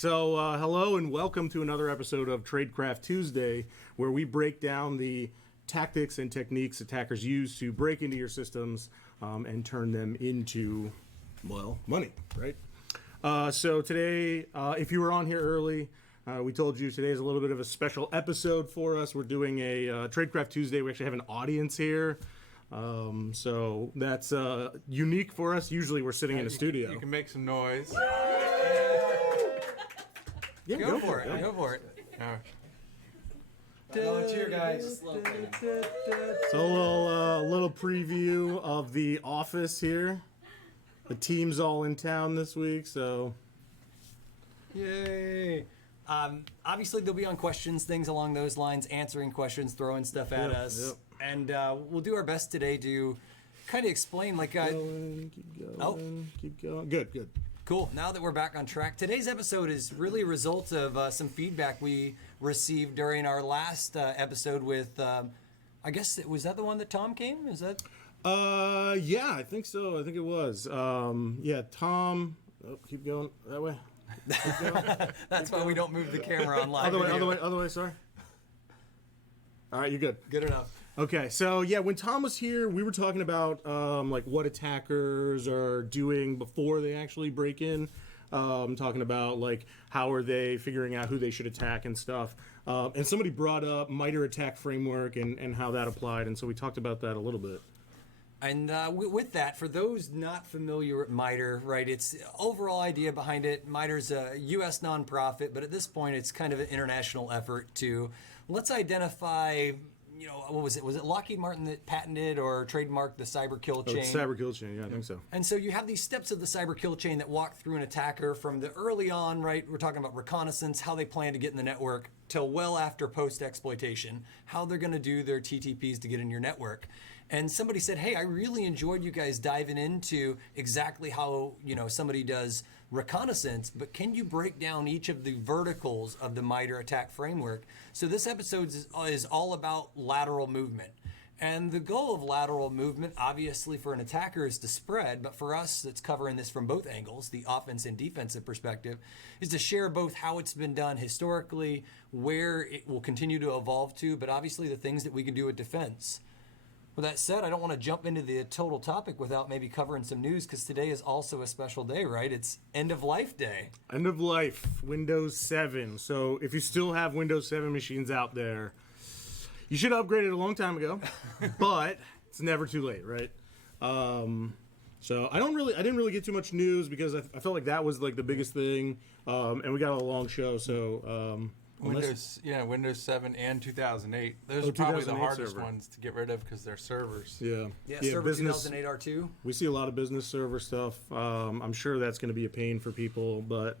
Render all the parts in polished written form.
Hello and welcome to another episode of Tradecraft Tuesday, where we break down the tactics and techniques attackers use to break into your systems and turn them into, well, money, right? So today, if you were on here early, we told you today is a little bit of a special episode for us. We're doing a Tradecraft Tuesday. We actually have an audience here. So that's unique for us. Usually we're sitting in a studio. You can make some noise. Yeah, go for it. Go for it. Volunteer, guys. So a little preview of The Office here. The team's all in town this week, so... Yay! Obviously, they'll be on questions, things along those lines, answering questions, throwing stuff at us. Yep. And we'll do our best today to kind of explain, like... Keep going. Good. Cool. Now that we're back on track, today's episode is really a result of some feedback we received during our last episode with, I guess, was that the one that Tom came? Is that? Yeah, I think so. I think it was. Yeah, Tom. Oh, keep going that way. That's why we don't move the camera on live. Other way. Sorry. All right, you're good. Good enough. Okay, so yeah, when Tom was here, we were talking about like what attackers are doing before they actually break in. Talking about like how are they figuring out who they should attack and stuff. And somebody brought up Mitre attack framework and how that applied, and so we talked about that a little bit. And with that, for those not familiar with Mitre, right, it's overall idea behind it. Mitre's a U.S. nonprofit, but at this point, it's kind of an international effort to let's identify. You know, what was it? Was it Lockheed Martin that patented or trademarked the cyber kill chain? Cyber kill chain, yeah, I think so. And so you have these steps of the cyber kill chain that walk through an attacker from the early on, right? We're talking about reconnaissance, how they plan to get in the network, till well after post-exploitation, how they're going to do their TTPs to get in your network. And somebody said, hey, I really enjoyed you guys diving into exactly how, you know, somebody does reconnaissance, but can you break down each of the verticals of the Mitre attack framework? So this episode is all about lateral movement. And the goal of lateral movement, obviously for an attacker, is to spread, but for us that's covering this from both angles, the offense and defensive perspective, is to share both how it's been done historically, where it will continue to evolve to, but obviously the things that we can do with defense. With that said, I don't want to jump into the total topic without maybe covering some news, because today is also a special day, right? It's End of Life Day. End of life, Windows 7. So if you still have Windows 7 machines out there, you should have upgraded a long time ago, but it's never too late, right? So I didn't really get too much news because I felt like that was like the biggest thing, and we got a long show, so... Windows 7 and 2008. Those are probably the hardest ones to get rid of because they're servers. Yeah, server business, 2008 R2. We see a lot of business server stuff. I'm sure that's going to be a pain for people, but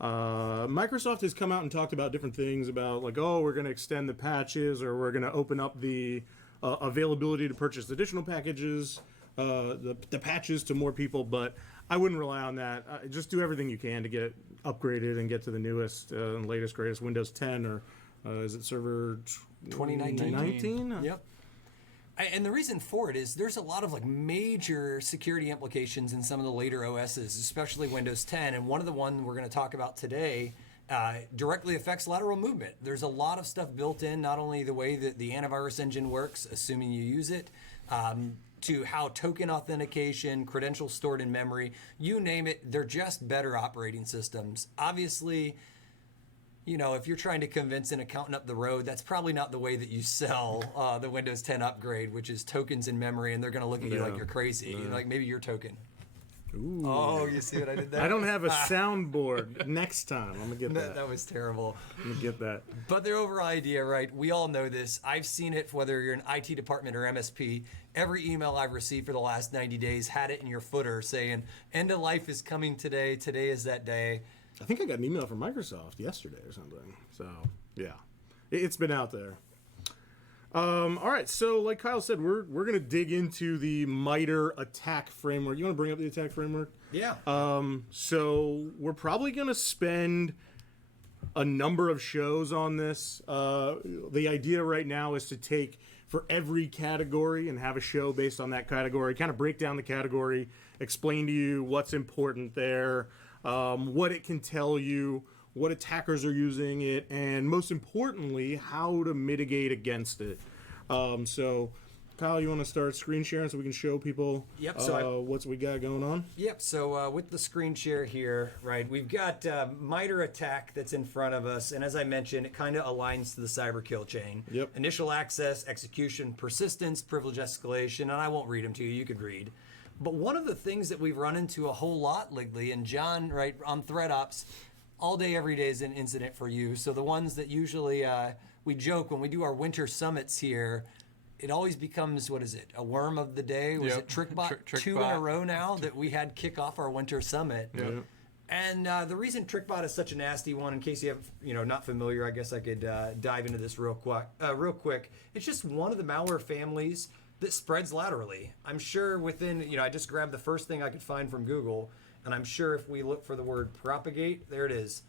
Microsoft has come out and talked about different things about like, oh, we're going to extend the patches, or we're going to open up the availability to purchase additional packages, the patches to more people, but I wouldn't rely on that. Just do everything you can to get it upgraded and get to the newest and latest, greatest Windows 10, or is it Server 2019? Yep. And the reason for it is there's a lot of like major security implications in some of the later OSs, especially Windows 10. And one of the ones we're going to talk about today directly affects lateral movement. There's a lot of stuff built in, not only the way that the antivirus engine works, assuming you use it, to how token authentication, credentials stored in memory, you name it, they're just better operating systems. Obviously, you know, if you're trying to convince an accountant up the road, that's probably not the way that you sell the Windows 10 upgrade, which is tokens in memory, and they're going to look at you like you're crazy. Like maybe your token. Ooh. Oh, you see what I did there? I don't have a soundboard. Next time, I'm going to get that. That was terrible. I'm going to get that. But their overall idea, right, we all know this. I've seen it, whether you're an IT department or MSP. Every email I've received for the last 90 days had it in your footer saying, end of life is coming today. Today is that day. I think I got an email from Microsoft yesterday or something. So, yeah. It's been out there. All right, so like Kyle said, we're going to dig into the Mitre attack framework. You want to bring up the attack framework? Yeah. So we're probably going to spend a number of shows on this. The idea right now is to take for every category and have a show based on that category, kind of break down the category, explain to you what's important there, what it can tell you, what attackers are using it, and most importantly, how to mitigate against it. So, Kyle, you want to start screen sharing so we can show people what we got going on? Yep, so with the screen share here, right, we've got Mitre attack that's in front of us, and as I mentioned, it kind of aligns to the cyber kill chain. Yep. Initial access, execution, persistence, privilege escalation, and I won't read them to you, you could read. But one of the things that we've run into a whole lot lately, and John, right, on ThreatOps, all day, every day is an incident for you. So the ones that usually we joke when we do our winter summits here, it always becomes, what is it, a worm of the day? Was it TrickBot? Two in a row now that we had kick off our winter summit. Yep. And the reason TrickBot is such a nasty one, in case you have, not familiar, I guess I could dive into this real quick. It's just one of the malware families that spreads laterally. I'm sure within, I just grabbed the first thing I could find from Google, and I'm sure if we look for the word propagate, there it is.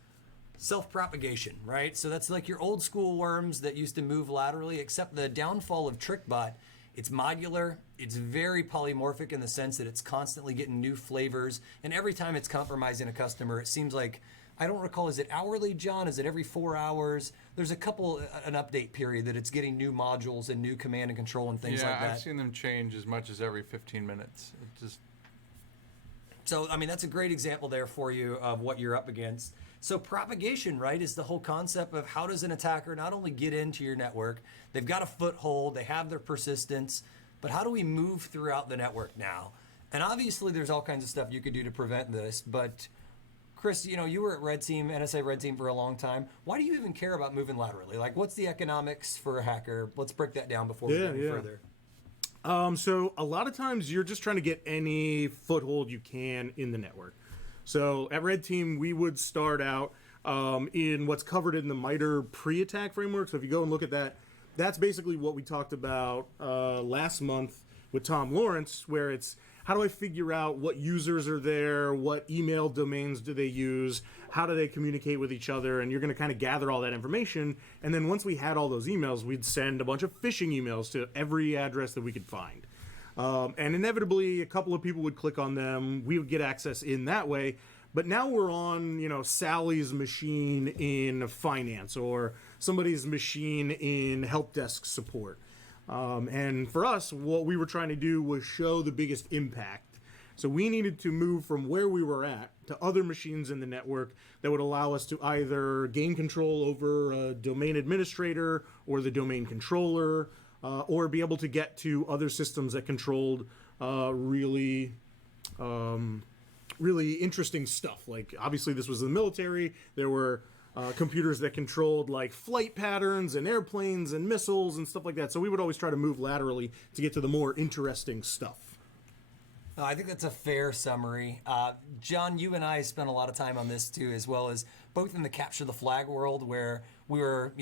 Self-propagation, right? So that's like your old school worms that used to move laterally, except the downfall of TrickBot, it's modular, it's very polymorphic in the sense that it's constantly getting new flavors, and every time it's compromising a customer, it seems like, I don't recall, is it hourly, John? Is it every 4 hours? There's an update period that it's getting new modules and new command and control and things like that. Yeah, I've seen them change as much as every 15 minutes. So, that's a great example there for you of what you're up against. So propagation, right, is the whole concept of how does an attacker not only get into your network, they've got a foothold, they have their persistence, but how do we move throughout the network now? And obviously there's all kinds of stuff you could do to prevent this, but Chris, you were at Red Team, NSA Red Team for a long time. Why do you even care about moving laterally? Like, what's the economics for a hacker? Let's break that down before we go any further. So a lot of times you're just trying to get any foothold you can in the network. So at Red Team, we would start out in what's covered in the Mitre pre-attack framework. So if you go and look at that, that's basically what we talked about last month with Tom Lawrence, where it's how do I figure out what users are there, what email domains do they use, how do they communicate with each other, and you're going to kind of gather all that information. And then once we had all those emails, we'd send a bunch of phishing emails to every address that we could find. And inevitably, a couple of people would click on them. We would get access in that way. But now we're on, Sally's machine in finance or somebody's machine in help desk support. And for us, what we were trying to do was show the biggest impact. So we needed to move from where we were at to other machines in the network that would allow us to either gain control over a domain administrator or the domain controller, or be able to get to other systems that controlled really interesting stuff. Like, obviously, this was the military. There were computers that controlled, like, flight patterns and airplanes and missiles and stuff like that. So we would always try to move laterally to get to the more interesting stuff. I think that's a fair summary. John, you and I spent a lot of time on this too, as well as both in the capture the flag world, where we were,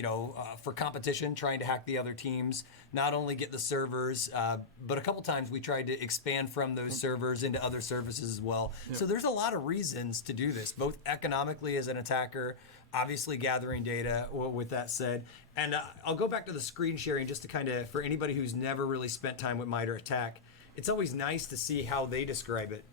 for competition, trying to hack the other teams, not only get the servers, but a couple times we tried to expand from those servers into other services as well. Yep. So there's a lot of reasons to do this, both economically as an attacker, obviously gathering data, with that said. And I'll go back to the screen sharing just to kind of, for anybody who's never really spent time with Mitre attack, it's always nice to see how they describe it.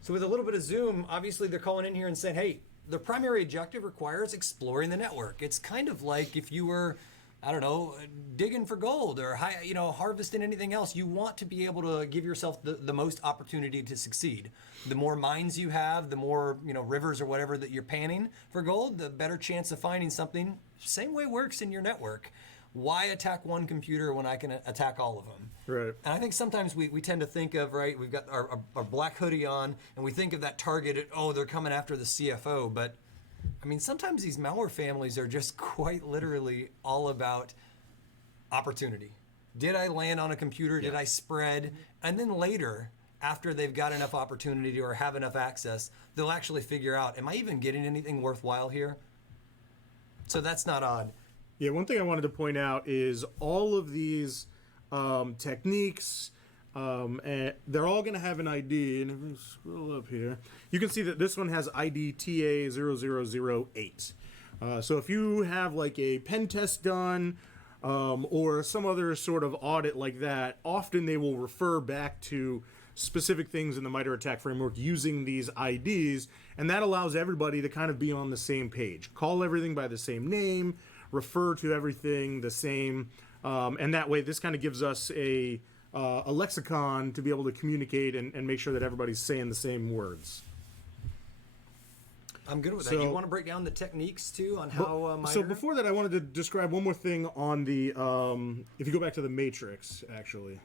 So with a little bit of zoom, obviously they're calling in here and saying, hey, the primary objective requires exploring the network. It's kind of like if you were, digging for gold or harvesting anything else. You want to be able to give yourself the most opportunity to succeed. The more mines you have, the more rivers or whatever that you're panning for gold, the better chance of finding something. Same way works in your network. Why attack one computer when I can attack all of them? Right. And I think sometimes we tend to think of, right, we've got our black hoodie on, and we think of that target, they're coming after the CFO. But, sometimes these malware families are just quite literally all about opportunity. Did I land on a computer? Yeah. Did I spread? And then later, after they've got enough opportunity or have enough access, they'll actually figure out, am I even getting anything worthwhile here? So that's not odd. Yeah, one thing I wanted to point out is all of these techniques, and they're all going to have an ID. And if we scroll up here, you can see that this one has ID TA0008. So if you have like a pen test done or some other sort of audit like that, often they will refer back to specific things in the Mitre attack framework using these IDs, and that allows everybody to kind of be on the same page. Call everything by the same name, refer to everything the same, and that way this kind of gives us a lexicon to be able to communicate and make sure that everybody's saying the same words. I'm good with that. You want to break down the techniques too on how Mitre? So before that, I wanted to describe one more thing on the, if you go back to the matrix, actually.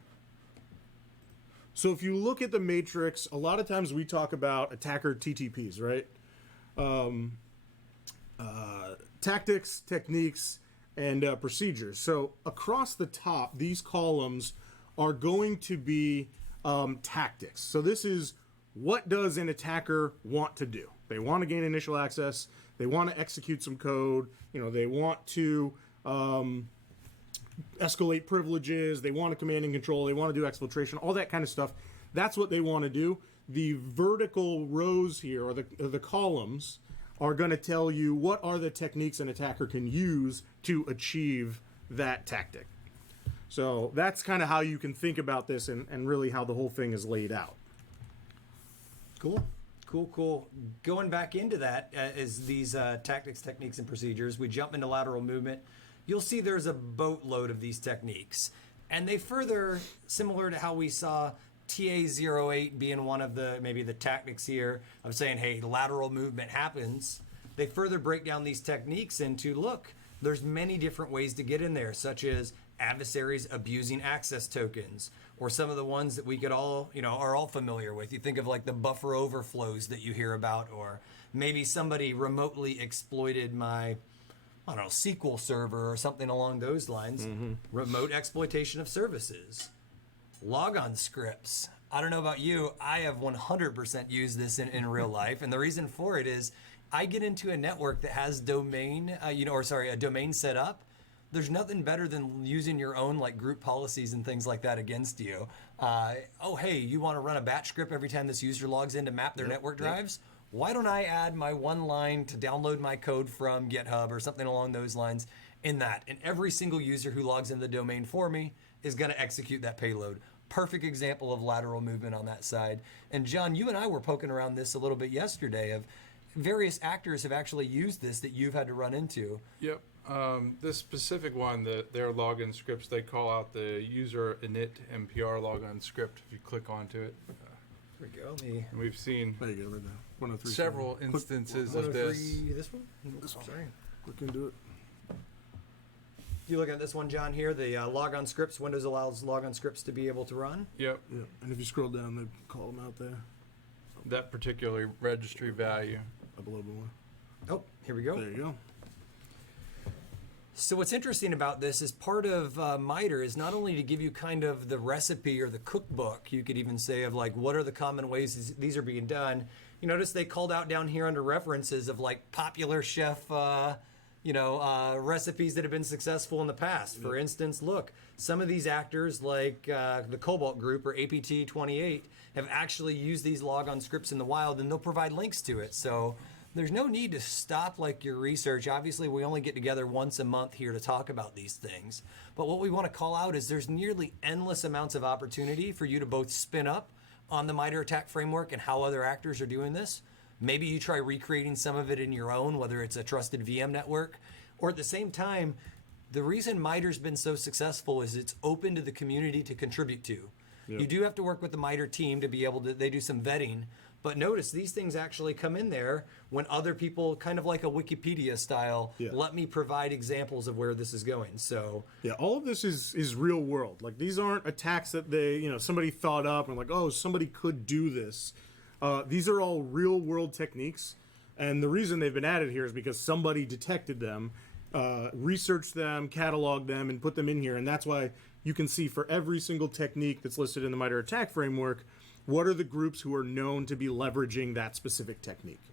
So if you look at the matrix, a lot of times we talk about attacker TTPs, right? Tactics, techniques, and procedures. So across the top, these columns are going to be tactics. So this is, what does an attacker want to do? They want to gain initial access. They want to execute some code. They want to escalate privileges. They want to command and control. They want to do exfiltration, all that kind of stuff. That's what they want to do. The vertical rows here, or the columns, are going to tell you what are the techniques an attacker can use to achieve that tactic. So that's kind of how you can think about this and really how the whole thing is laid out. Cool. Going back into that is these tactics, techniques, and procedures. We jump into lateral movement. You'll see there's a boatload of these techniques. And they further, similar to how we saw TA08 being one of maybe the tactics here of saying, hey, lateral movement happens. They further break down these techniques into, look, there's many different ways to get in there, such as adversaries abusing access tokens, or some of the ones that we could all, are all familiar with. You think of like the buffer overflows that you hear about, or maybe somebody remotely exploited my, SQL server or something along those lines. Remote exploitation of services. Logon scripts. I don't know about you, I have 100% used this in real life, and the reason for it is I get into a network that has a domain set up. There's nothing better than using your own group policies and things like that against you. Hey, you want to run a batch script every time this user logs in to map their network drives? Why don't I add my one line to download my code from GitHub or something along those lines in that? And every single user who logs in the domain for me is going to execute that payload. Perfect example of lateral movement on that side. And John, you and I were poking around this a little bit yesterday of various actors have actually used this that you've had to run into. Yep. This specific one, their login scripts, they call out the user init MPR login script if you click onto it. There we go. And we've seen There you go, right now. 103. several instances of this. This one? This one. Sorry. Click into it. You look at this one, John, here, the logon scripts. Windows allows logon scripts to be able to run. Yep. Yeah, and if you scroll down, they call them out there. That particular registry value. Up a little bit more. Oh, here we go. There you go. So what's interesting about this is part of Mitre is not only to give you kind of the recipe or the cookbook, you could even say, of what are the common ways these are being done. You notice they called out down here under references of popular chef recipes that have been successful in the past. For instance, look, some of these actors like the Cobalt Group or ATT&CK have actually used these logon scripts in the wild, and they'll provide links to it. So there's no need to stop your research. Obviously, we only get together once a month here to talk about these things. But what we want to call out is there's nearly endless amounts of opportunity for you to both spin up on the Mitre attack framework and how other actors are doing this. Maybe you try recreating some of it in your own, whether it's a trusted VM network, or at the same time, the reason Mitre's been so successful is it's open to the community to contribute to. Yep. You do have to work with the Mitre team to be able to, they do some vetting, but notice these things actually come in there when other people, kind of like a Wikipedia style, let me provide examples of where this is going. So yeah, all of this is real world. These aren't attacks that somebody thought up and somebody could do this. These are all real world techniques, and the reason they've been added here is because somebody detected them, researched them, cataloged them, and put them in here. And that's why you can see for every single technique that's listed in the Mitre attack framework, what are the groups who are known to be leveraging that specific technique.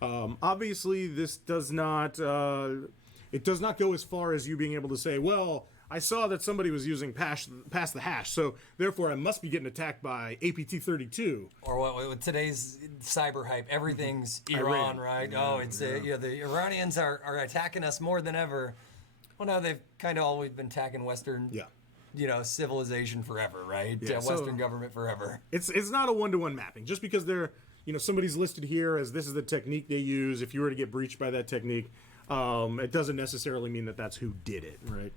Obviously, this does not go as far as you being able to say, well, I saw that somebody was using pass the hash, so therefore I must be getting attacked by APT32. Or what with today's cyber hype, everything's Iran, right? The Iranians are attacking us more than ever. Well, now they've kind of always been attacking Western civilization forever, right? Yeah, Western government forever. It's not a one-to-one mapping. Just because they're, somebody's listed here as this is the technique they use, if you were to get breached by that technique, it doesn't necessarily mean that that's who did it, right?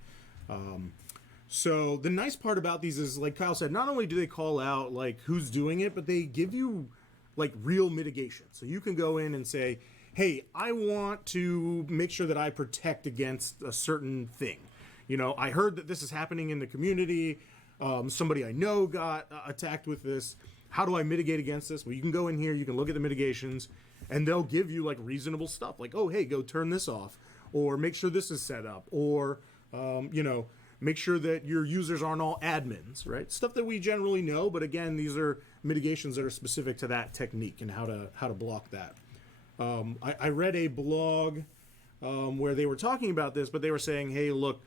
So the nice part about these is, like Kyle said, not only do they call out like who's doing it, but they give you like real mitigation. So you can go in and say, hey, I want to make sure that I protect against a certain thing. I heard that this is happening in the community. Somebody I know got attacked with this. How do I mitigate against this? Well, you can go in here, you can look at the mitigations, and they'll give you like reasonable stuff. Like, oh, hey, go turn this off, or make sure this is set up, or, make sure that your users aren't all admins, right? Stuff that we generally know, but again, these are mitigations that are specific to that technique and how to block that. I read a blog where they were talking about this, but they were saying, hey, look,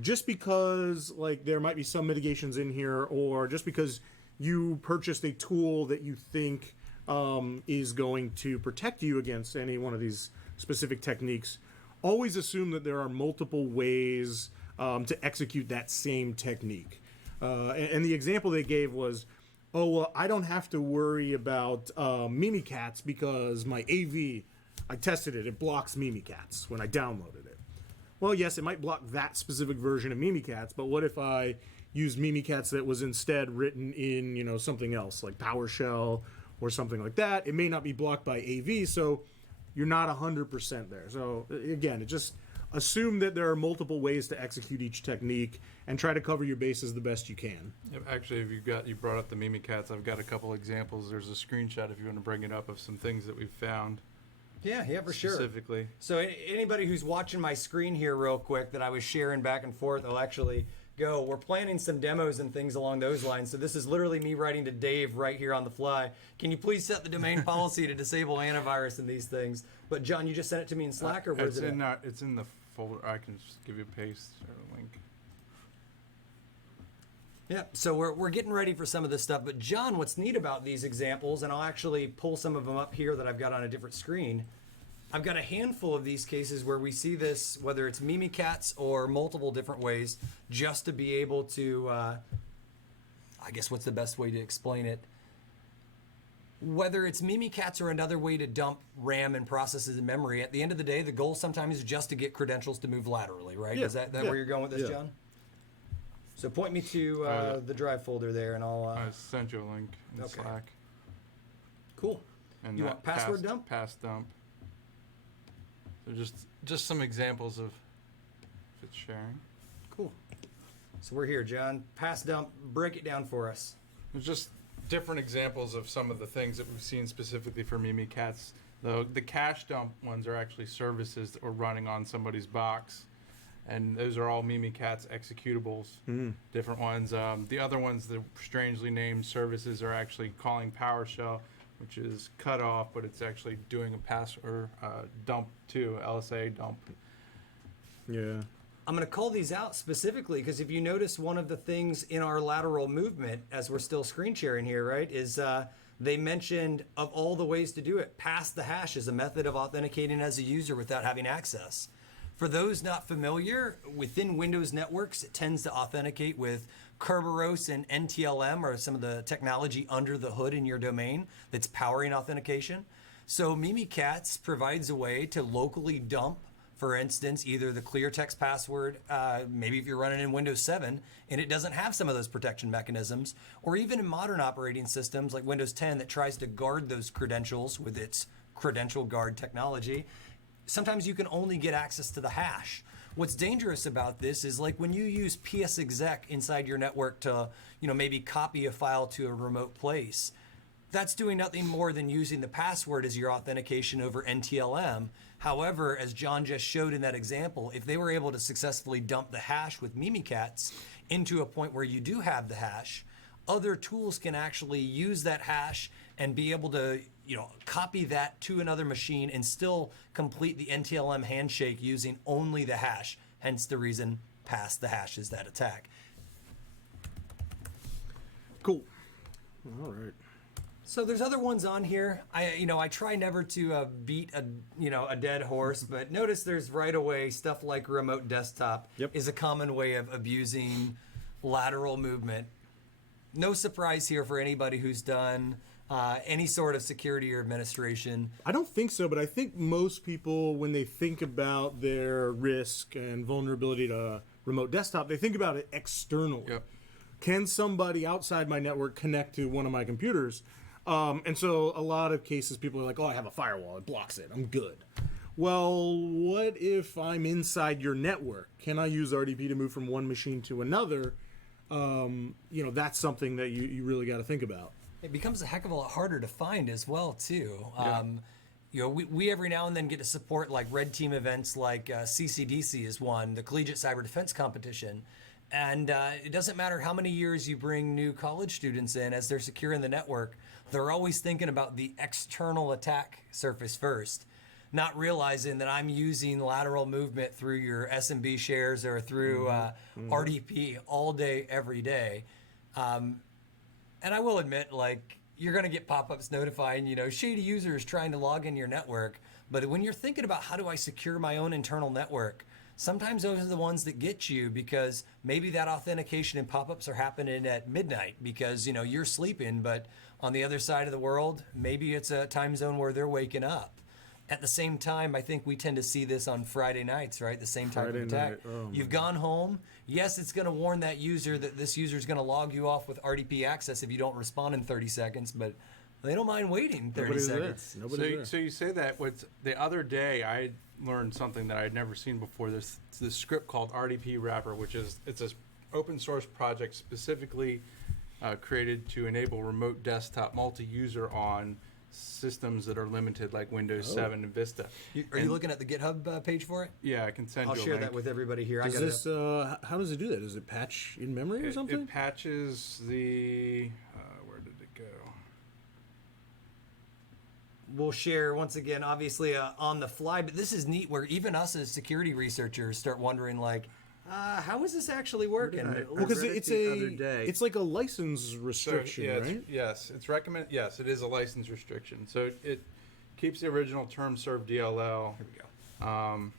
just because like there might be some mitigations in here, or just because you purchased a tool that you think is going to protect you against any one of these specific techniques, always assume that there are multiple ways to execute that same technique. And the example they gave was, oh, well, I don't have to worry about Mimikatz because my AV, I tested it, it blocks Mimikatz when I downloaded it. Well, yes, it might block that specific version of Mimikatz, but what if I use Mimikatz that was instead written in, something else like PowerShell or something like that? It may not be blocked by AV, so you're not 100% there. So again, it just assume that there are multiple ways to execute each technique and try to cover your bases the best you can. Actually, if you brought up the Mimikatz, I've got a couple examples. There's a screenshot if you want to bring it up of some things that we've found. Yeah, for sure. Specifically. So anybody who's watching my screen here real quick that I was sharing back and forth, I'll actually go. We're planning some demos and things along those lines. So this is literally me writing to Dave right here on the fly. Can you please set the domain policy to disable antivirus and these things? But John, you just sent it to me in Slack, or where's it at? It's in the folder. I can just give you a paste or a link. Yeah, so we're getting ready for some of this stuff. But John, what's neat about these examples, and I'll actually pull some of them up here that I've got on a different screen. I've got a handful of these cases where we see this, whether it's Mimikatz or multiple different ways, just to be able to, I guess what's the best way to explain it? Whether it's Mimikatz or another way to dump RAM and processes and memory, at the end of the day, the goal sometimes is just to get credentials to move laterally, right? Yeah, Is that where you're going with this, John? So point me to the drive folder there, and I'll... I sent you a link in Slack. Cool. And you want password dump? Pass dump. So just some examples of if it's sharing. Cool. So we're here, John. Pass dump, break it down for us. There's just different examples of some of the things that we've seen specifically for Mimikatz. The cache dump ones are actually services that were running on somebody's box. And those are all Mimikatz executables, different ones. The other ones, the strangely named services, are actually calling PowerShell, which is cut off, but it's actually doing a pass or dump too, LSA dump. Yeah. I'm going to call these out specifically because if you notice, one of the things in our lateral movement, as we're still screen sharing here, right, is they mentioned of all the ways to do it, pass the hash is a method of authenticating as a user without having access. For those not familiar, within Windows networks, it tends to authenticate with Kerberos and NTLM, or some of the technology under the hood in your domain that's powering authentication. So Mimikatz provides a way to locally dump, for instance, either the clear text password, maybe if you're running in Windows 7 and it doesn't have some of those protection mechanisms, or even in modern operating systems like Windows 10 that tries to guard those credentials with its credential guard technology. Sometimes you can only get access to the hash. What's dangerous about this is like when you use PSExec inside your network to, maybe copy a file to a remote place, that's doing nothing more than using the password as your authentication over NTLM. However, as John just showed in that example, if they were able to successfully dump the hash with Mimikatz into a point where you do have the hash, other tools can actually use that hash and be able to, copy that to another machine and still complete the NTLM handshake using only the hash. Hence the reason pass the hash is that attack. Cool. All right. So there's other ones on here. I try never to beat a dead horse, but notice there's right away stuff like remote desktop is a common way of abusing lateral movement. No surprise here for anybody who's done any sort of security or administration. I don't think so, but I think most people, when they think about their risk and vulnerability to remote desktop, they think about it externally. Yep. Can somebody outside my network connect to one of my computers? And so a lot of cases, people are like, oh, I have a firewall. It blocks it. I'm good. Well, what if I'm inside your network? Can I use RDP to move from one machine to another? That's something that you really got to think about. It becomes a heck of a lot harder to find as well, too. We every now and then get to support like red team events like CCDC is one, the Collegiate Cyber Defense Competition. And it doesn't matter how many years you bring new college students in as they're securing the network, they're always thinking about the external attack surface first, not realizing that I'm using lateral movement through your SMB shares or through RDP all day, every day. And I will admit, like, you're going to get pop-ups notifying, shady users trying to log in your network. But when you're thinking about how do I secure my own internal network, sometimes those are the ones that get you because maybe that authentication and pop-ups are happening at midnight because, you're sleeping, but on the other side of the world, maybe it's a time zone where they're waking up. At the same time, I think we tend to see this on Friday nights, right? The same type of attack. You've gone home. Yes, it's going to warn that user that this user is going to log you off with RDP access if you don't respond in 30 seconds, but they don't mind waiting 30 seconds. So you say that. The other day, I learned something that I had never seen before. There's this script called Rdp Wrapper, it's an open source project specifically created to enable remote desktop multi-user on systems that are limited like Windows 7 and Vista. Are you looking at the GitHub page for it? Yeah, I can send I'll you a share link. that with everybody here. How does it do that? Does it patch in memory or something? It patches the... where did it go? We'll share, once again, obviously on the fly, but this is neat where even us as security researchers start wondering, like, how is this actually working? Because it's like a license restriction, right? Yes, it's recommended. Yes, it is a license restriction. So it keeps the original term served DLL. Here we go.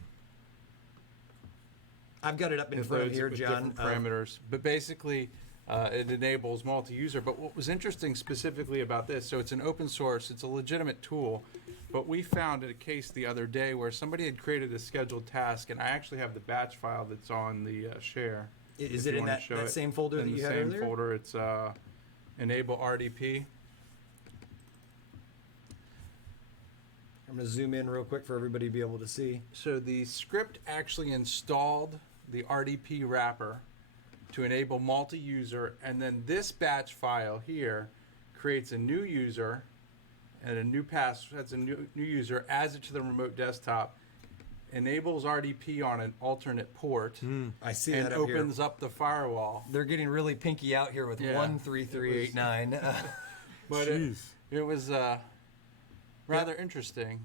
I've got it up in front of here, John. Different parameters, but basically it enables multi-user. But what was interesting specifically about this, so it's an open source, it's a legitimate tool, but we found a case the other day where somebody had created a scheduled task, and I actually have the batch file that's on the share. Is it in that same folder that you had earlier? In the same folder, it's enable RDP. I'm going to zoom in real quick for everybody to be able to see. So the script actually installed the RDP wrapper to enable multi-user, and then this batch file here creates a new user and a new that's a new user, adds it to the remote desktop, enables RDP on an alternate port, I see and that up opens up the firewall. They're getting really pinky out here with 13389. But it was rather interesting.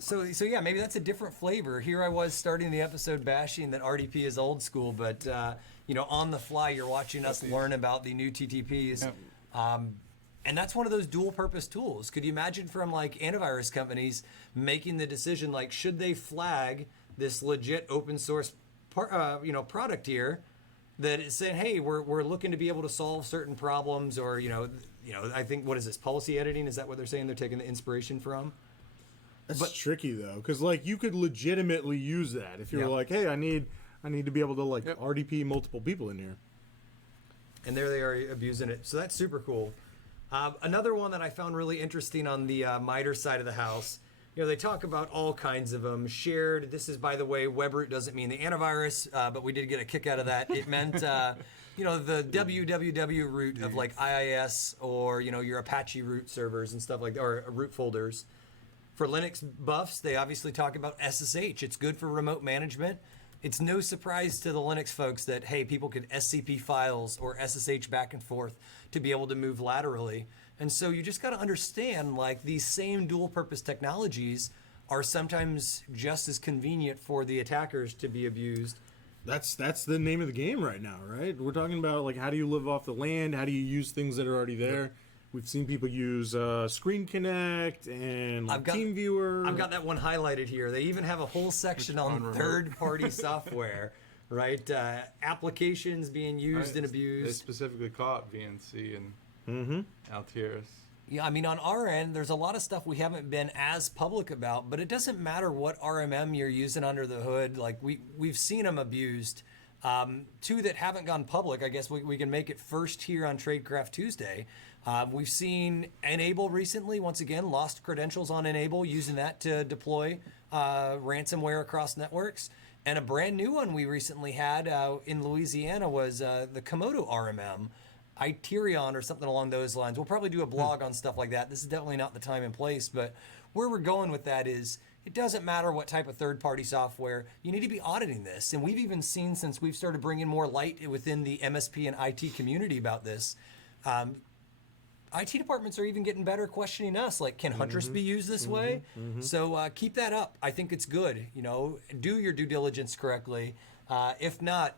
So yeah, maybe that's a different flavor. Here I was starting the episode bashing that RDP is old school, but on the fly you're watching us learn about the new TTPs. And that's one of those dual purpose tools. Could you imagine from like antivirus companies making the decision, like, should they flag this legit open source product here that is saying, hey, we're looking to be able to solve certain problems, or I think, what is this, policy editing? Is that what they're saying they're taking the inspiration from? That's tricky though, because like you could legitimately use that if you're like, hey, I need to be able to RDP multiple people in here. And there they are abusing it. So that's super cool. Another one that I found really interesting on the Mitre side of the house, they talk about all kinds of them. Shared, this is, by the way, webroot doesn't mean the antivirus, but we did get a kick out of that. It meant, the www root of like IIS or, your Apache root servers and stuff like that, or root folders. For Linux buffs, they obviously talk about SSH. It's good for remote management. It's no surprise to the Linux folks that, hey, people can SCP files or SSH back and forth to be able to move laterally. And so you just got to understand, like, these same dual purpose technologies are sometimes just as convenient for the attackers to be abused. That's the name of the game right now, right? We're talking about, like, how do you live off the land? How do you use things that are already there? Yep. We've seen people use Screen Connect and TeamViewer. I've got that one highlighted here. They even have a whole section on third-party software. right? Applications being used and They abused. specifically call it VNC and Altiris. Yeah, I mean, on our end, there's a lot of stuff we haven't been as public about, but it doesn't matter what RMM you're using under the hood. Like, we've seen them abused. Two that haven't gone public, I guess we can make it first here on Tradecraft Tuesday. We've seen Enable recently, once again, lost credentials on Enable, using that to deploy ransomware across networks. And a brand new one we recently had in Louisiana was the Komodo RMM. Iterion or something along those lines. We'll probably do a blog on stuff like that. This is definitely not the time and place, but where we're going with that is it doesn't matter what type of third-party software. You need to be auditing this. And we've even seen, since we've started bringing more light within the MSP and IT community about this, IT departments are even getting better questioning us, like, can Huntress be used this way? So keep that up. I think it's good. You know, do your due diligence correctly. If not,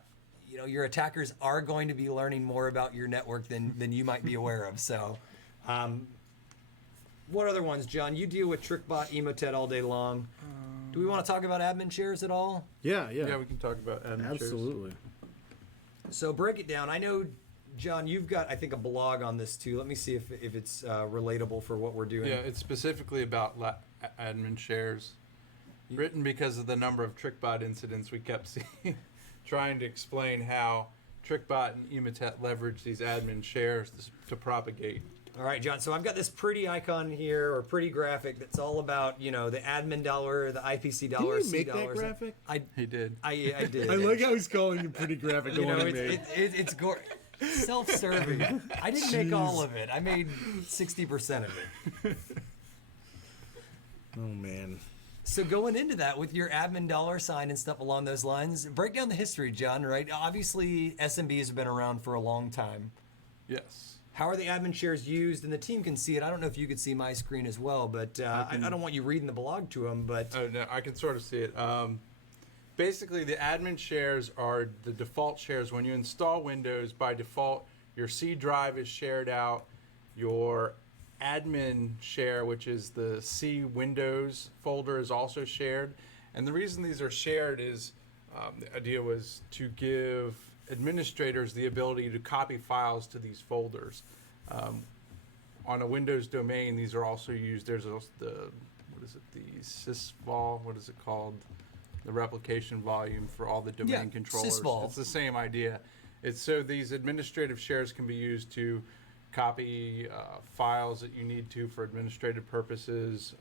you know, your attackers are going to be learning more about your network than you might be aware of. So, what other ones, John? You deal with TrickBot, Emotet all day long. Do we want to talk about admin shares at all? Yeah. Yeah, we can talk about admin shares. Absolutely. So break it down. I know, John, you've got, I think, a blog on this too. Let me see if it's relatable for what we're doing. Yeah, it's specifically about admin shares. Written because of the number of TrickBot incidents we kept seeing. Trying to explain how TrickBot and Emotet leverage these admin shares to propagate. All right, John. So I've got this pretty icon here, or pretty graphic, that's all about, you know, the admin dollar, the IPC dollar, Didn't you make C dollars. that graphic? He did. I did. I like how he's calling you pretty graphic. The You one know, he made. it's self-serving. I didn't make all of it. I made 60% of it. Oh man. So going into that with your admin dollar sign and stuff along those lines, break down the history, John, right? Obviously, SMBs have been around for a long time. Yes. How are the admin shares used? And the team can see it. I don't know if you could see my screen as well, but I don't want you reading the blog to them, but... Oh, no, I can sort of see it. Basically, the admin shares are the default shares. When you install Windows, by default, your C drive is shared out. Your admin share, which is the C Windows folder, is also shared. And the reason these are shared is the idea was to give administrators the ability to copy files to these folders. On a Windows domain, these are also used. There's also the sysvol, what is it called? The replication volume for all the domain controllers. sysvol. It's the same idea. It's so these administrative shares can be used to copy files that you need to for administrative purposes.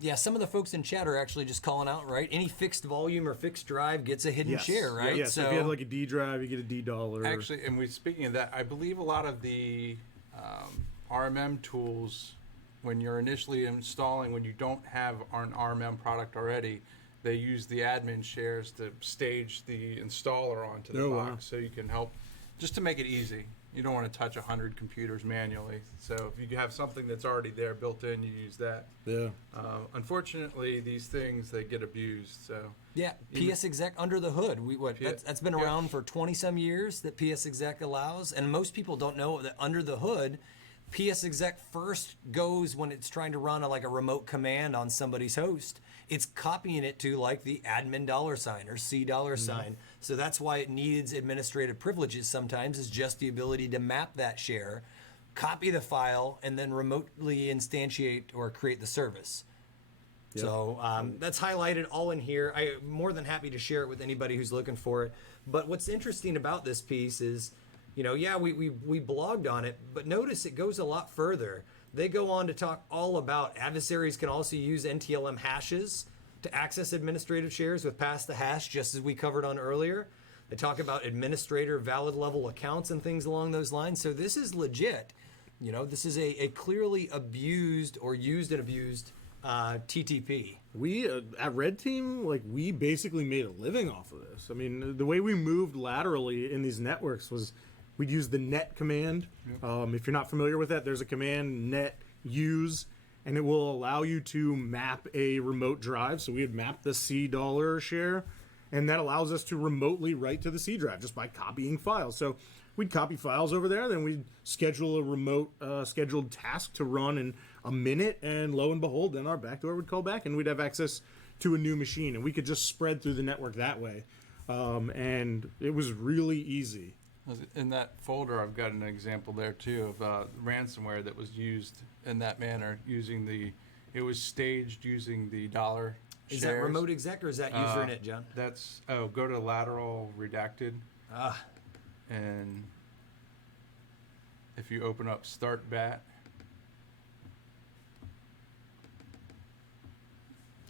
Yeah, some of the folks in chat are actually just calling out, right? Any fixed volume or fixed drive gets a hidden share, right? Yeah, so if you have like a D drive, you get a D dollar. Actually, and speaking of that, I believe a lot of the RMM tools, when you're initially installing, when you don't have an RMM product already, they use the admin shares to stage the installer onto the box, so you can help, just to make it easy. You don't want to touch 100 computers manually. So if you have something that's already there built in, you use that. Yeah. Unfortunately, these things, they get abused. So yeah, PS exec under the hood. That's been around for 20 some years that PS exec allows, and most people don't know that under the hood, PS exec first goes when it's trying to run like a remote command on somebody's host. It's copying it to like the admin dollar sign or C dollar sign. So that's why it needs administrative privileges sometimes, is just the ability to map that share, copy the file, and then remotely instantiate or create the service. Yep. So that's highlighted all in here. I'm more than happy to share it with anybody who's looking for it. But what's interesting about this piece is, you know, yeah, we blogged on it, but notice it goes a lot further. They go on to talk all about adversaries can also use NTLM hashes to access administrative shares with pass the hash, just as we covered on earlier. They talk about administrator valid level accounts and things along those lines. So this is legit. You know, this is a clearly abused or used and abused TTP. We at Red Team, like, we basically made a living off of this. I mean, the way we moved laterally in these networks was we'd use the net command. Yep. If you're not familiar with that, there's a command, net use, and it will allow you to map a remote drive. So we would map the C dollar share, and that allows us to remotely write to the C drive just by copying files. So we'd copy files over there, then we'd schedule a remote scheduled task to run in a minute, and lo and behold, then our backdoor would call back, and we'd have access to a new machine, and we could just spread through the network that way. and it was really easy. In that folder, I've got an example there too of ransomware that was used in that manner, it was staged using the dollar Is shares. that remote exec or is that user init, John? Go to Lateral redacted, Ah, and if you open up Start Bat,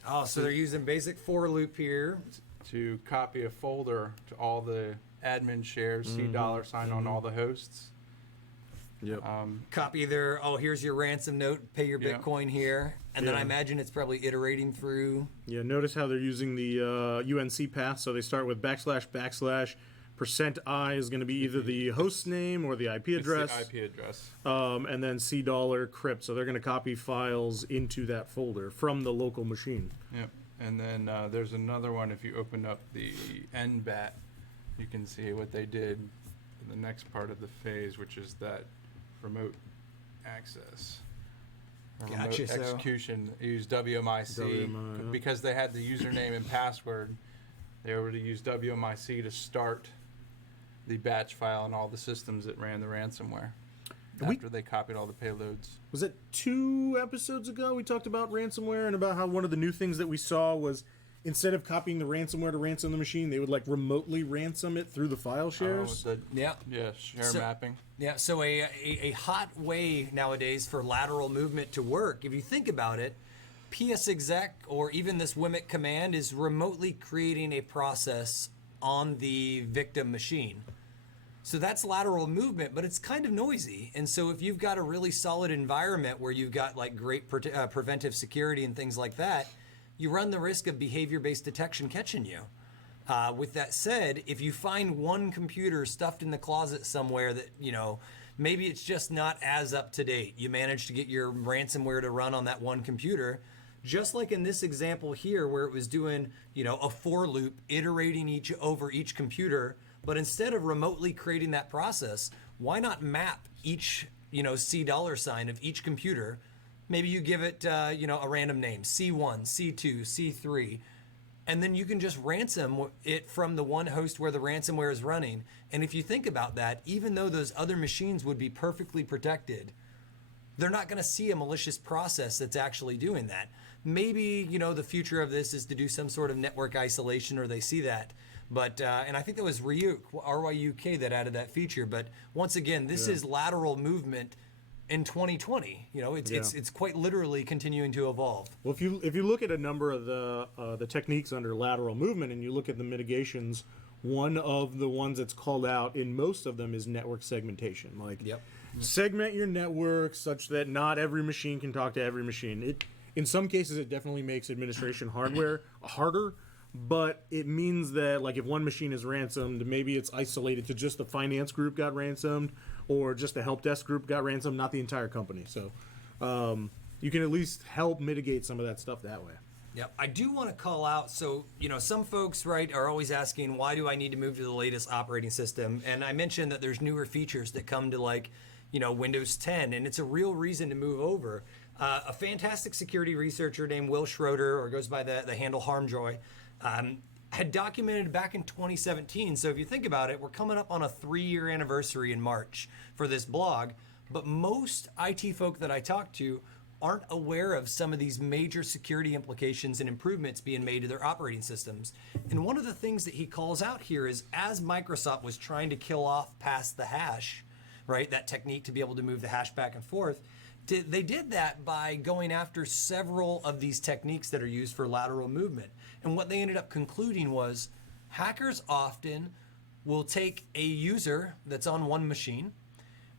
oh, so they're using basic for loop here. to copy a folder to all the admin shares, see dollar sign on all the hosts. Yep. Copy their, here's your ransom note, pay your Yeah. Bitcoin here. And then I Yeah. imagine it's probably iterating through. Yeah, notice how they're using the UNC path. So they start with // %I is going to be either the host name or the IP address. It's the IP address. And then $$ crypt. So they're going to copy files into that folder from the local machine. Yep. And then there's another one. If you open up the NBAT, you can see what they did in the next part of the phase, which is that remote access. Or Gotcha, remote so- execution. They used WMIC WMI, yeah. because they had the username and password. They were able to use WMIC to start the batch file on all the systems that ran the ransomware We- after they copied all the payloads. Was it 2 episodes ago we talked about ransomware and about how one of the new things that we saw was instead of copying the ransomware to ransom the machine, they would like remotely ransom it through the file shares? Yeah. Share So- mapping. Yeah, so a hot way nowadays for lateral movement to work, if you think about it, PSExec or even this WMIC command is remotely creating a process on the victim machine. So that's lateral movement, but it's kind of noisy. And so if you've got a really solid environment where you've got like great preventive security and things like that, you run the risk of behavior-based detection catching you. With that said, if you find one computer stuffed in the closet somewhere that, maybe it's just not as up to date, you managed to get your ransomware to run on that one computer, just like in this example here where it was doing, a for loop iterating over each computer, but instead of remotely creating that process, why not map each, $$ of each computer? Maybe you give it, a random name, C1, C2, C3, and then you can just ransom it from the one host where the ransomware is running. And if you think about that, even though those other machines would be perfectly protected, they're not going to see a malicious process that's actually doing that. Maybe, the future of this is to do some sort of network isolation, or they see that. But, and I think that was RYUK that added that feature. But once again, this is lateral movement in 2020. It's quite literally continuing to evolve. Well, if you look at a number of the techniques under lateral movement and you look at the mitigations, one of the ones that's called out in most of them is network segmentation. Like, segment your network such that not every machine can talk to every machine. In some cases, it definitely makes administration hardware harder, but it means that like if one machine is ransomed, maybe it's isolated to just the finance group got ransomed, or just the help desk group got ransomed, not the entire company. So you can at least help mitigate some of that stuff that way. Yep. I do want to call out, so, some folks, right, are always asking, why do I need to move to the latest operating system? And I mentioned that there's newer features that come to like, Windows 10, and it's a real reason to move over. A fantastic security researcher named Will Schroeder, or goes by the handle Harmjoy, had documented back in 2017. So if you think about it, we're coming up on a 3-year anniversary in March for this blog, but most IT folk that I talk to aren't aware of some of these major security implications and improvements being made to their operating systems. And one of the things that he calls out here is as Microsoft was trying to kill off past the hash, right, that technique to be able to move the hash back and forth, they did that by going after several of these techniques that are used for lateral movement. And what they ended up concluding was hackers often will take a user that's on one machine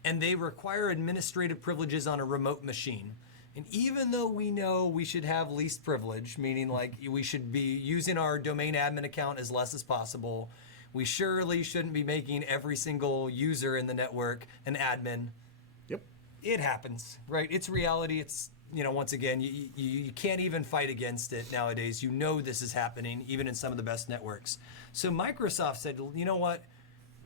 and they require administrative privileges on a remote machine. And even though we know we should have least privilege, meaning like we should be using our domain admin account as less as possible, we surely shouldn't be making every single user in the network an admin. Yep. It happens, right? It's reality. It's, once again, you can't even fight against it nowadays. This is happening, even in some of the best networks. So Microsoft said, you know what?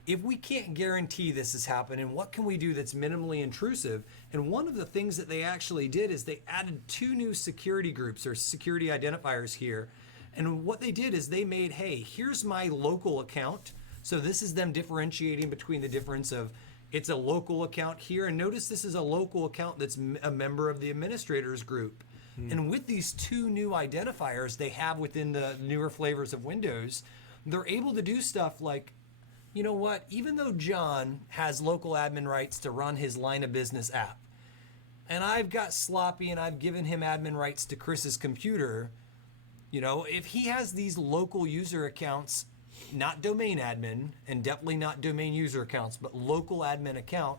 If we can't guarantee this is happening, what can we do that's minimally intrusive? And one of the things that they actually did is they added 2 new security groups or security identifiers here. And what they did is they made, hey, here's my local account. So this is them differentiating between the difference of it's a local account here. And notice this is a local account that's a member of the administrators group. And with these two new identifiers they have within the newer flavors of Windows, they're able to do stuff like, you know what, even though John has local admin rights to run his line of business app, and I've got sloppy and I've given him admin rights to Chris's computer, you know, if he has these local user accounts, not domain admin, and definitely not domain user accounts, but local admin account,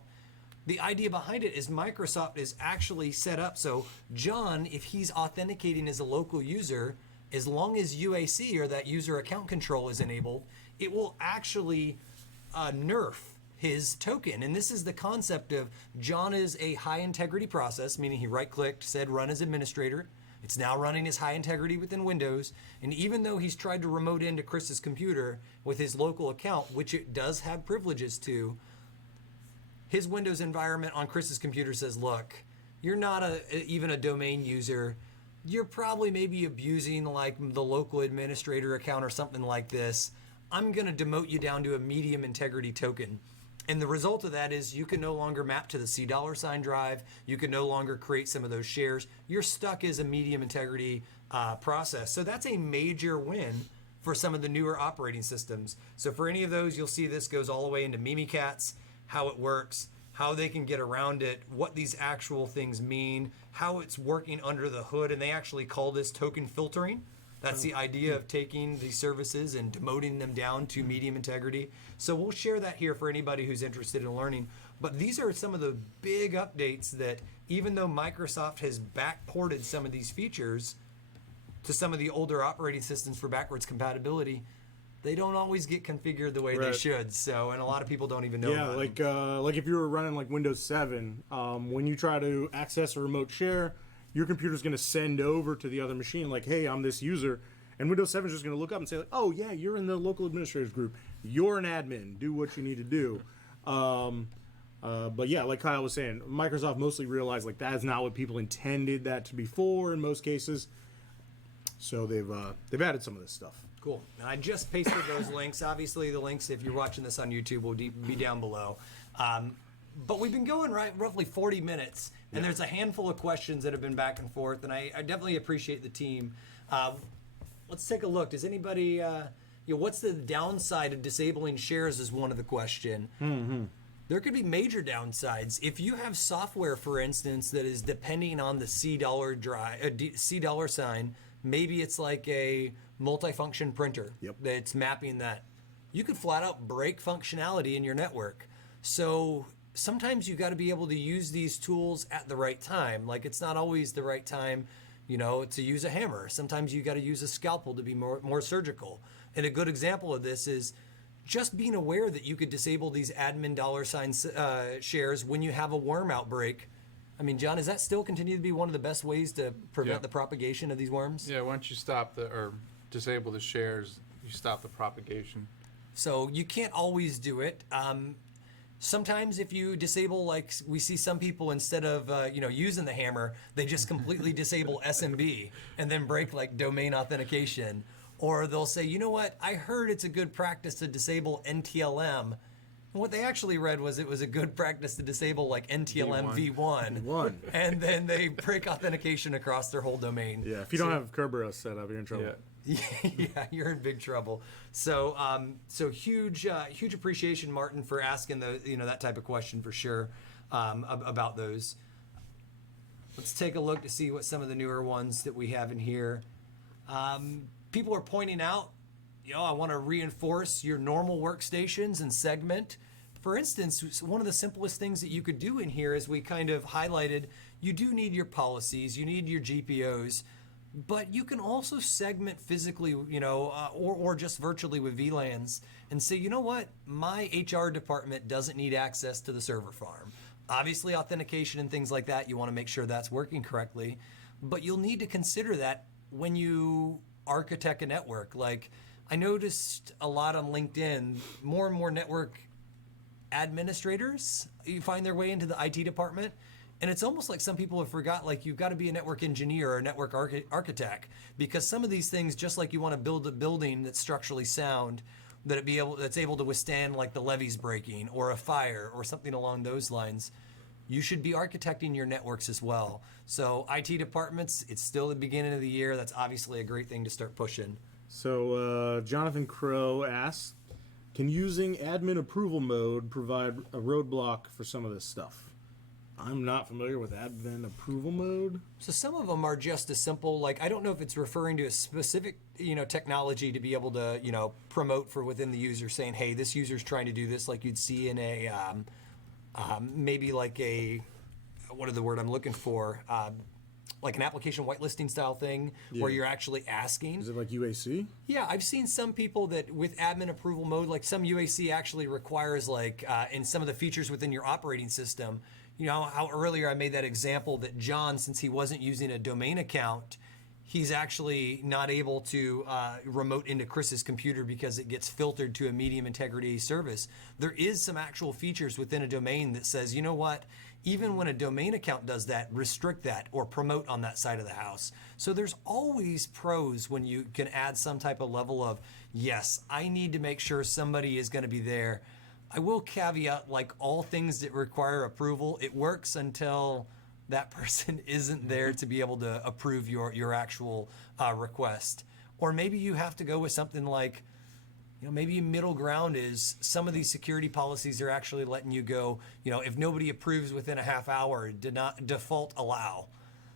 the idea behind it is Microsoft is actually set up so John, if he's authenticating as a local user, as long as UAC or that user account control is enabled, it will actually nerf his token. And this is the concept of John is a high integrity process, meaning he right-clicked, said run as administrator. It's now running as high integrity within Windows. And even though he's tried to remote into Chris's computer with his local account, which it does have privileges to, his Windows environment on Chris's computer says, look, you're not even a domain user. You're probably maybe abusing like the local administrator account or something like this. I'm going to demote you down to a medium integrity token. And the result of that is you can no longer map to the $$ drive. You can no longer create some of those shares. You're stuck as a medium integrity process. So that's a major win for some of the newer operating systems. So for any of those, you'll see this goes all the way into Mimikatz, how it works, how they can get around it, what these actual things mean, how it's working under the hood. And they actually call this token filtering. That's the idea of taking these services and demoting them down to medium integrity. So we'll share that here for anybody who's interested in learning. But these are some of the big updates that even though Microsoft has backported some of these features to some of the older operating systems for backwards compatibility, they don't always get configured the way they should. So, and a lot of people don't even know about them. Like if you were running like Windows 7, when you try to access a remote share, your computer's going to send over to the other machine like, hey, I'm this user. And Windows 7 is just going to look up and say, like, oh, yeah, you're in the local administrators group. You're an admin. Do what you need to do. But yeah, like Kyle was saying, Microsoft mostly realized like that's not what people intended that to be for in most cases. So they've added some of this stuff. Cool. And I just pasted those links. Obviously, the links, if you're watching this on YouTube, will be down below. But we've been going roughly 40 minutes, and there's a handful of questions that have been back and forth, and I definitely appreciate the team. Let's take a look. Does anybody, what's the downside of disabling shares is one of the question. Mm-hmm. There could be major downsides. If you have software, for instance, that is depending on the $C sign, maybe it's like a multifunction printer that's mapping that. You could flat out break functionality in your network. So sometimes you got to be able to use these tools at the right time. Like it's not always the right time, to use a hammer. Sometimes you got to use a scalpel to be more surgical. And a good example of this is just being aware that you could disable these admin $ shares when you have a worm outbreak. I mean, John, does that still continue to be one of the best ways to prevent the propagation of these worms? Yeah, once you stop or disable the shares, you stop the propagation. So you can't always do it. Sometimes if you disable, like we see some people, instead of using the hammer, they just completely disable SMB and then break like domain authentication. Or they'll say, you know what, I heard it's a good practice to disable NTLM. And what they actually read was it was a good practice to disable like NTLM V1. And then they break authentication across their whole domain. Yeah, if you don't have Kerberos set up, you're in trouble. Yeah, you're in big trouble. So, huge appreciation, Martin, for asking that type of question for sure about those. Let's take a look to see what some of the newer ones that we have in here. People are pointing out, I want to reinforce your normal workstations and segment. For instance, one of the simplest things that you could do in here, as we kind of highlighted, you do need your policies, you need your GPOs. But you can also segment physically, or just virtually with VLANs and say, you know what, my HR department doesn't need access to the server farm. Obviously, authentication and things like that, you want to make sure that's working correctly. But you'll need to consider that when you architect a network. Like I noticed a lot on LinkedIn, more and more network administrators, you find their way into the IT department. And it's almost like some people have forgot, like you've got to be a network engineer or a network architect, because some of these things, just like you want to build a building that's structurally sound, that's able to withstand like the levees breaking or a fire or something along those lines, you should be architecting your networks as well. So IT departments, it's still the beginning of the year. That's obviously a great thing to start pushing. So Jonathan Crow asks, can using admin approval mode provide a roadblock for some of this stuff? I'm not familiar with admin approval mode. So some of them are just as simple, like I don't know if it's referring to a specific, technology to be able to, promote for within the user, saying, hey, this user's trying to do this, like you'd see in a, maybe like a, what is the word I'm looking for? Like an application whitelisting style thing where you're actually asking. Is it like UAC? Yeah, I've seen some people that with admin approval mode, like some UAC actually requires like in some of the features within your operating system, how earlier I made that example that John, since he wasn't using a domain account, he's actually not able to remote into Chris's computer because it gets filtered to a medium integrity service. There is some actual features within a domain that says, you know what, even when a domain account does that, restrict that or promote on that side of the house. So there's always pros when you can add some type of level of, yes, I need to make sure somebody is going to be there. I will caveat, like all things that require approval, it works until that person isn't there to be able to approve your actual request. Or maybe you have to go with something like, maybe middle ground is some of these security policies are actually letting you go, if nobody approves within a half hour, did not default allow.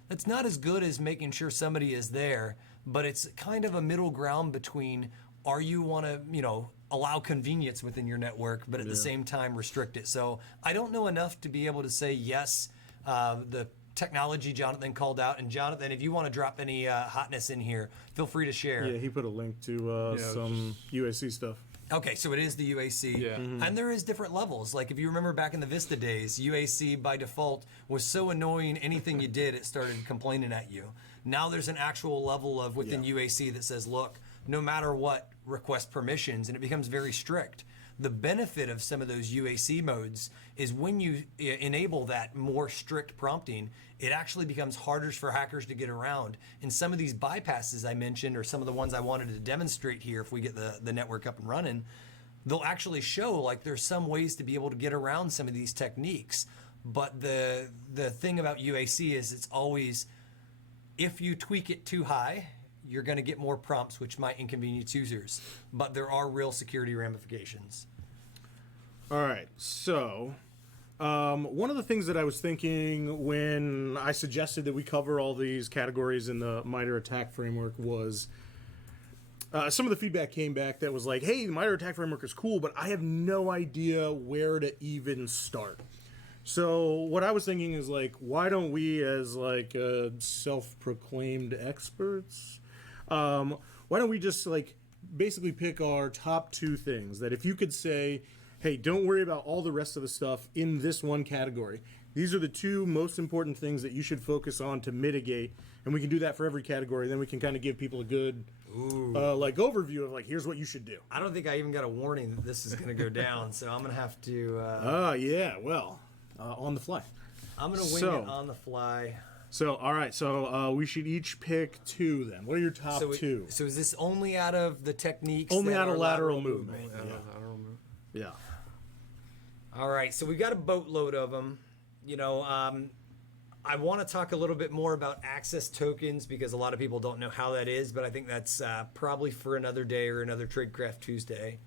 That's not as good as making sure somebody is there, but it's kind of a middle ground between are you want to, allow convenience within your network, but at the same time restrict it. So I don't know enough to be able to say yes. The technology Jonathan called out, and Jonathan, if you want to drop any hotness in here, feel free to share. Yeah, he put a link to some UAC stuff. Okay, so it is the UAC. Yeah. And there is different levels. Like if you remember back in the Vista days, UAC by default was so annoying, anything you did, it started complaining at you. Now there's an actual level of within UAC that says, look, no matter what, request permissions, and it becomes very strict. The benefit of some of those UAC modes is when you enable that more strict prompting, it actually becomes harder for hackers to get around. And some of these bypasses I mentioned, or some of the ones I wanted to demonstrate here if we get the network up and running, they'll actually show like there's some ways to be able to get around some of these techniques. But the thing about UAC is it's always, if you tweak it too high, you're going to get more prompts, which might inconvenience users. But there are real security ramifications. All right, so one of the things that I was thinking when I suggested that we cover all these categories in the Mitre attack framework was some of the feedback came back that was like, hey, the Mitre attack framework is cool, but I have no idea where to even start. So what I was thinking is like, why don't we as like self-proclaimed experts, why don't we just like basically pick our top two things that if you could say, hey, don't worry about all the rest of the stuff in this one category. These are the two most important things that you should focus on to mitigate, and we can do that for every category. Then we can kind of give people a good like overview of like, here's what you should do. I don't think I even got a warning that this is going to go down, so I'm going to have to... on the fly. I'm going to wing it on the fly. So, all right. So we should each pick two then. What are your top two? So is this only out of the techniques? Only that out of are lateral movement. Yeah. All right. So we've got a boatload of them. I want to talk a little bit more about access tokens because a lot of people don't know how that is, but I think that's probably for another day or another Tradecraft Tuesday.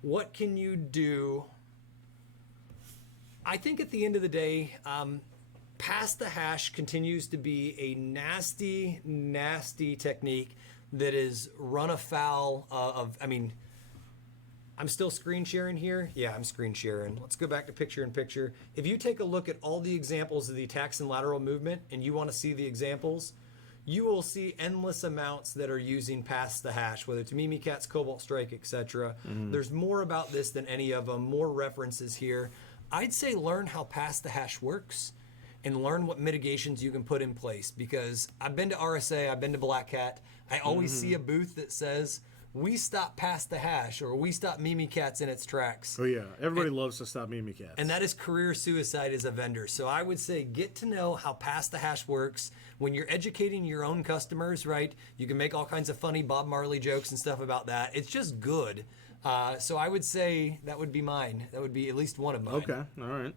What can you do? I think at the end of the day, pass the hash continues to be a nasty, nasty technique that is run afoul of, I'm still screen sharing here. Yeah, I'm screen sharing. Let's go back to picture in picture. If you take a look at all the examples of the attacks in lateral movement and you want to see the examples, you will see endless amounts that are using pass the hash, whether it's Mimikatz, Cobalt Strike, etc. There's more about this than any of them, more references here. I'd say learn how pass the hash works and learn what mitigations you can put in place, because I've been to RSA, I've been to Black Hat. I always see a booth that says, we stop past the hash or we stop Mimikatz in its tracks. Oh yeah, everybody loves to stop Mimikatz. And that is career suicide as a vendor. So I would say get to know how past the hash works. When you're educating your own customers, right, you can make all kinds of funny Bob Marley jokes and stuff about that. It's just good. So I would say that would be mine. That would be at least one of mine. Okay, all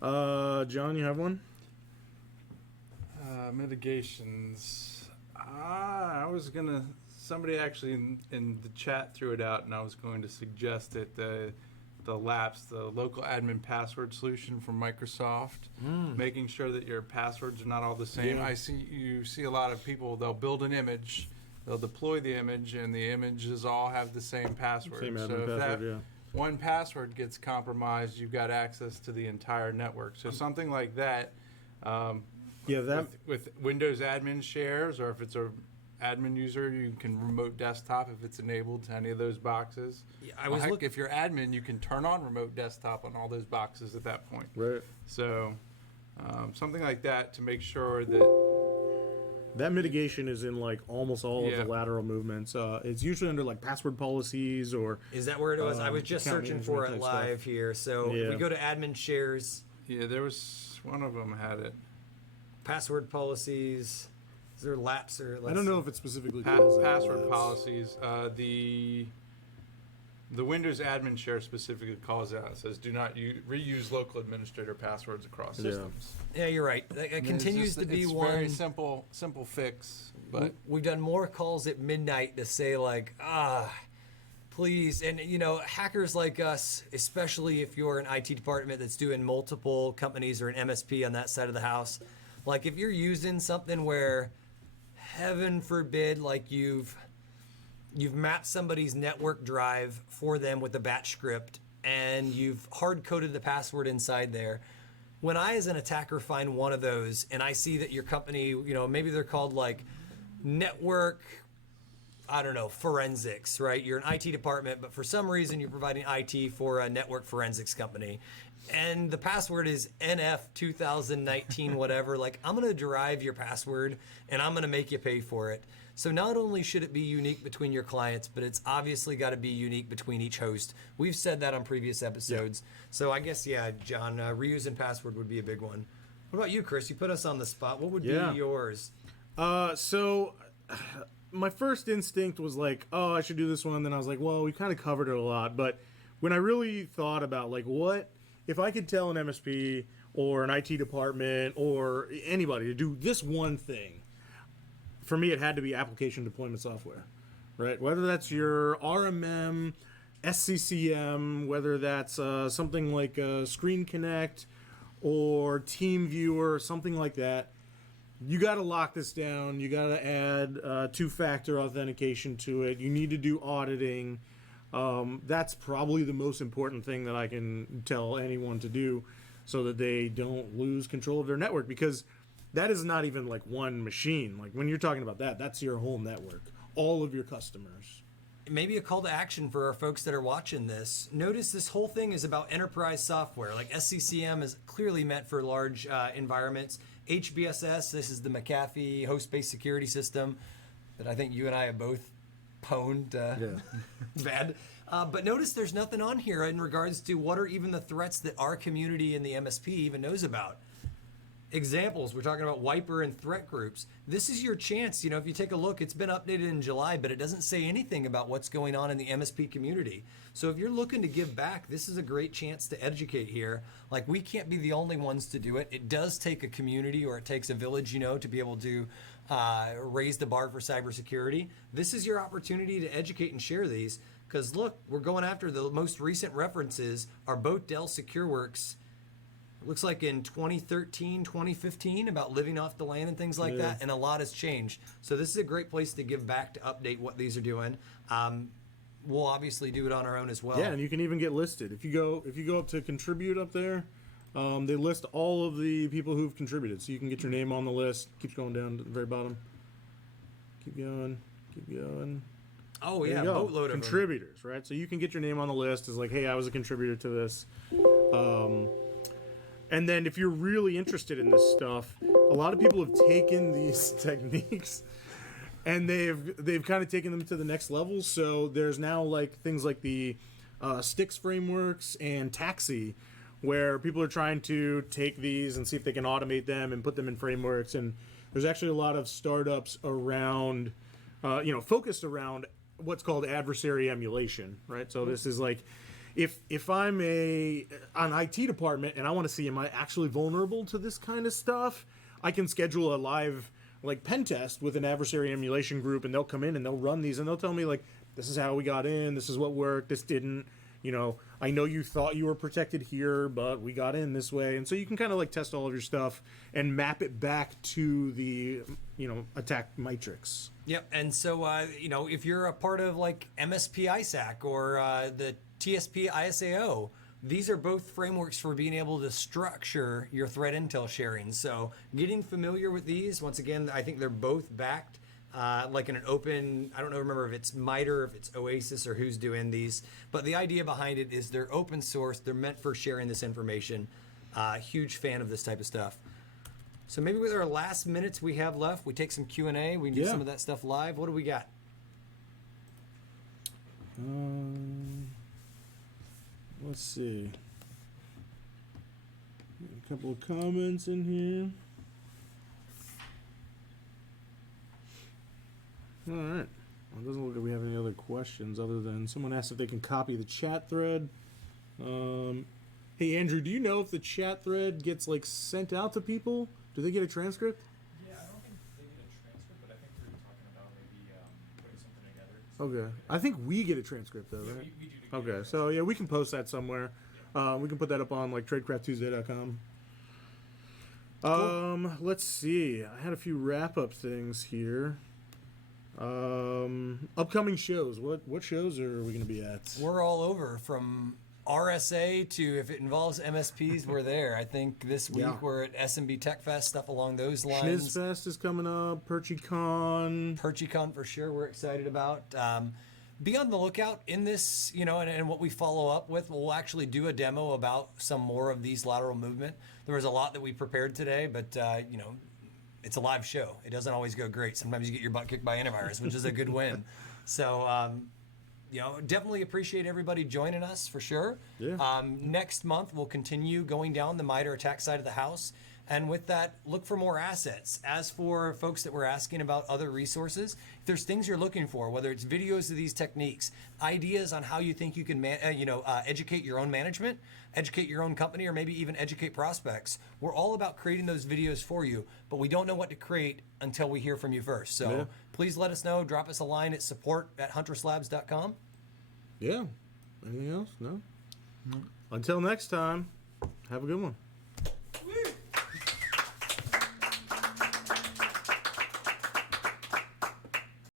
right. John, you have one? Mitigations. I was gonna. Somebody actually in the chat threw it out, and I was going to suggest it. The LAPS, the local admin password solution from Microsoft, making sure that your passwords are not all the same. Yeah. You see a lot of people. They'll build an image, they'll deploy the image, and the images all have the same password. Same so admin if password, that yeah. one password gets compromised, you've got access to the entire network. So something like that. Yeah, that. With Windows admin shares, or if it's a admin user, you can remote desktop if it's enabled to any of those boxes. Yeah, I was if you're admin, you can turn on remote desktop on all those boxes at that point. Right. So something like that to make sure that That mitigation is in like almost all of Yeah. the lateral movements. It's usually under like password policies or. Is that where it was? I was just account searching for it management type live here. So Yeah. if we go to admin shares, there was one of them had it. password policies, is there laps or? I don't know if it specifically calls that Password labs. policies. The Windows admin share specifically calls out. It says do not reuse local administrator passwords across Yeah. systems. Yeah, you're right. It I mean, it's continues just- to be it's one. very simple fix, but We've done more calls at midnight to say like, please. And you know, hackers like us, especially if you're an IT department that's doing multiple companies or an MSP on that side of the house, like if you're using something where, heaven forbid, like you've mapped somebody's network drive for them with a batch script and you've hard-coded the password inside there. When I, as an attacker, find one of those and I see that your company, you know, maybe they're called like network, I don't know, forensics, right? You're an IT department, but for some reason you're providing IT for a network forensics company. And the password is NF 2019 whatever. Like, I'm going to derive your password and I'm going to make you pay for it. So not only should it be unique between your clients, but it's obviously got to be unique between each host. We've said that on previous episodes. So I guess, yeah, John, reusing password would be a big one. What about you, Chris? You put us on the spot. What would be yours? So my first instinct was like, oh, I should do this one. Then I was like, well, we kind of covered it a lot. But when I really thought about like, what if I could tell an MSP or an IT department or anybody to do this one thing? For me, it had to be application deployment software, right? Whether that's your RMM, SCCM, whether that's something like Screen Connect or TeamViewer, something like that. You got to lock this down. You got to add two-factor authentication to it. You need to do auditing. That's probably the most important thing that I can tell anyone to do so that they don't lose control of their network, because that is not even like one machine. Like when you're talking about that, that's your whole network, all of your customers. Maybe a call to action for our folks that are watching this. Notice this whole thing is about enterprise software. Like SCCM is clearly meant for large environments. HBSS, this is the McAfee host-based security system that I think you and I have both pwned bad. But notice there's nothing on here in regards to what are even the threats that our community in the MSP even knows about. Examples, we're talking about wiper and threat groups. This is your chance. You know, if you take a look, it's been updated in July, but it doesn't say anything about what's going on in the MSP community. So if you're looking to give back, this is a great chance to educate here. Like, we can't be the only ones to do it. It does take a community, or it takes a village, you know, to be able to raise the bar for cybersecurity. This is your opportunity to educate and share these, because look, we're going after the most recent references are both Dell SecureWorks. It looks like in 2013, 2015, about living off the land and things like that, and a lot has changed. So this is a great place to give back, to update what these are doing. We'll obviously do it on our own as well. Yeah, and you can even get listed. If you go up to contribute up there, they list all of the people who've contributed. So you can get your name on the list. Keeps going down to the very bottom. Keep going. Oh There yeah, you go. boatload of them. Contributors, right? So you can get your name on the list as like, hey, I was a contributor to this. And then if you're really interested in this stuff, a lot of people have taken these techniques and they've kind of taken them to the next level. So there's now like things like the Sticks frameworks and Taxi, where people are trying to take these and see if they can automate them and put them in frameworks. And there's actually a lot of startups around, focused around what's called adversary emulation, right? So this is like, if I'm an IT department and I want to see, am I actually vulnerable to this kind of stuff? I can schedule a live like pen test with an adversary emulation group, and they'll come in and they'll run these and they'll tell me like, this is how we got in, this is what worked, this didn't. I know you thought you were protected here, but we got in this way. And so you can kind of like test all of your stuff and map it back to the, attack matrix. Yep. And so, if you're a part of like MSP ISAC or the TSP ISAO, these are both frameworks for being able to structure your threat intel sharing. So getting familiar with these, once again, I think they're both backed. Like in an open, I don't know, remember if it's Mitre, if it's Oasis, or who's doing these. But the idea behind it is they're open source. They're meant for sharing this information. Huge fan of this type of stuff. So maybe with our last minutes we have left, we take some Q&A. We can do some of that stuff live. What do we got? Let's see. A couple of comments in here. All right. Well, it doesn't look like we have any other questions other than someone asked if they can copy the chat thread. Hey, Andrew, do you know if the chat thread gets like sent out to people? Do they get a transcript? Yeah, I don't think they get a transcript, but I think we were talking about maybe putting something together. Okay. I think we get a transcript though, Yeah, right? we do. Okay. So yeah, we can post that somewhere. We can put that up on like tradecrafttuesday.com. Cool. Let's see. I had a few wrap-up things here. Upcoming shows. What shows are we going to be at? We're all over, from RSA to, if it involves MSPs, we're there. I think this week we're at SMB Tech Fest, stuff along those lines. Schnizzfest is coming up. PerchyCon for sure, we're excited about. Be on the lookout in this, and what we follow up with. We'll actually do a demo about some more of these lateral movement. There was a lot that we prepared today, but it's a live show. It doesn't always go great. Sometimes you get your butt kicked by antivirus, which is a good win. So, definitely appreciate everybody joining us for sure. Yeah. Next month, we'll continue going down the Mitre attack side of the house. And with that, look for more assets. As for folks that were asking about other resources, if there's things you're looking for, whether it's videos of these techniques, ideas on how you think you can, educate your own management, educate your own company, or maybe even educate prospects, we're all about creating those videos for you, but we don't know what to create until we hear from you first. So please let us know. Drop us a line at support@hunterslabs.com. Yeah. Anything else? No? Until next time, have a good one.